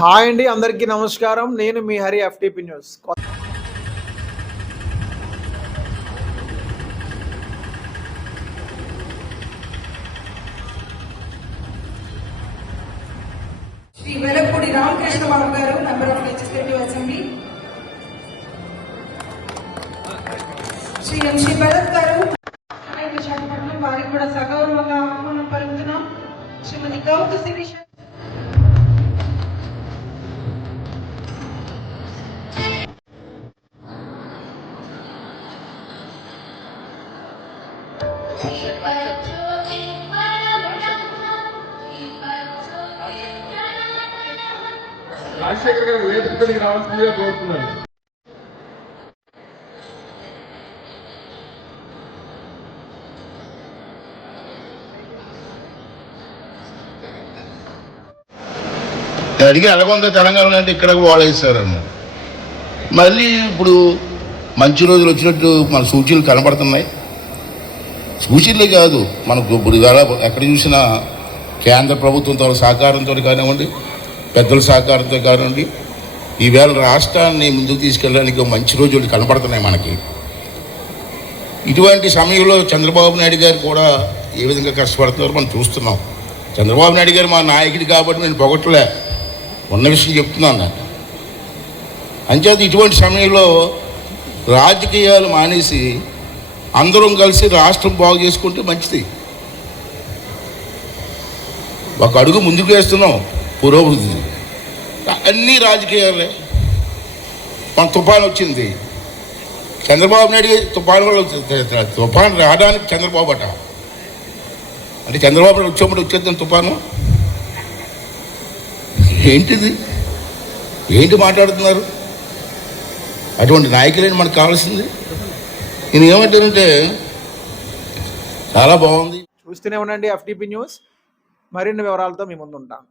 Hi అండి, అందరికీ నమస్కారం. నేను మీ హరి, ఎఫ్టీపీ న్యూస్. శ్రీ వెలపూడి రామకృష్ణ బాబు గారు, member of legislative assembly. Shri MC Bharat గారు, విశాఖపట్నం, వారికి కూడా సగౌరవంగా ఆహ్వానం పలుకుతున్నాం. శ్రీమతి గౌతు శిరీష, రాజశేఖర్ గారు వేదికకి రావాల్సిందిగా కోరుతున్నాను. అడిగి ఎలాగొంద తెలంగాణ అంటే ఇక్కడ వాడేస్తారన్న. మళ్ళీ ఇప్పుడు మంచి రోజులు వచ్చినట్టు మన సూచనలు కనబడుతున్నాయి. సూచనలే కాదు, మనకు ఇప్పుడు ఇవాళ ఎక్కడ చూసినా కేంద్ర ప్రభుత్వంతో సహకారంతో కానివ్వండి, పెద్దల సహకారంతో కానివ్వండి, ఈవేళ రాష్ట్రాన్ని ముందుకు తీసుకెళ్ళడానికి మంచి రోజులు కనబడుతున్నాయి మనకి. ఇటువంటి సమయంలో చంద్రబాబు నాయుడు గారు కూడా ఏ విధంగా కష్టపడుతున్నారో మనం చూస్తున్నాం. చంద్రబాబు నాయుడు గారు మా నాయకుడు కాబట్టి నేను పొగట్లే, ఉన్న విషయం చెప్తున్నాను నాకు. అంచేత ఇటువంటి సమయంలో రాజకీయాలు మానేసి అందరం కలిసి రాష్ట్రం బాగు చేసుకుంటే మంచిది. ఒక అడుగు ముందుకు వేస్తున్నాం పురోభివృద్ధి. అన్నీ రాజకీయాలే. మన తుఫాను వచ్చింది, చంద్రబాబు నాయుడు తుఫాను వల్ల తుఫాను రావడానికి చంద్రబాబు అంటే చంద్రబాబు నాయుడు వచ్చేద్దాం తుఫాను. ఏంటిది, ఏంటి మాట్లాడుతున్నారు? అటువంటి నాయకులేంటి మనకు కావాల్సింది. నేను ఏమంటానంటే చాలా బాగుంది. చూస్తూనే ఉండండి ఎఫ్టీపీ న్యూస్. మరిన్ని వివరాలతో మీ ముందు ఉంటాను.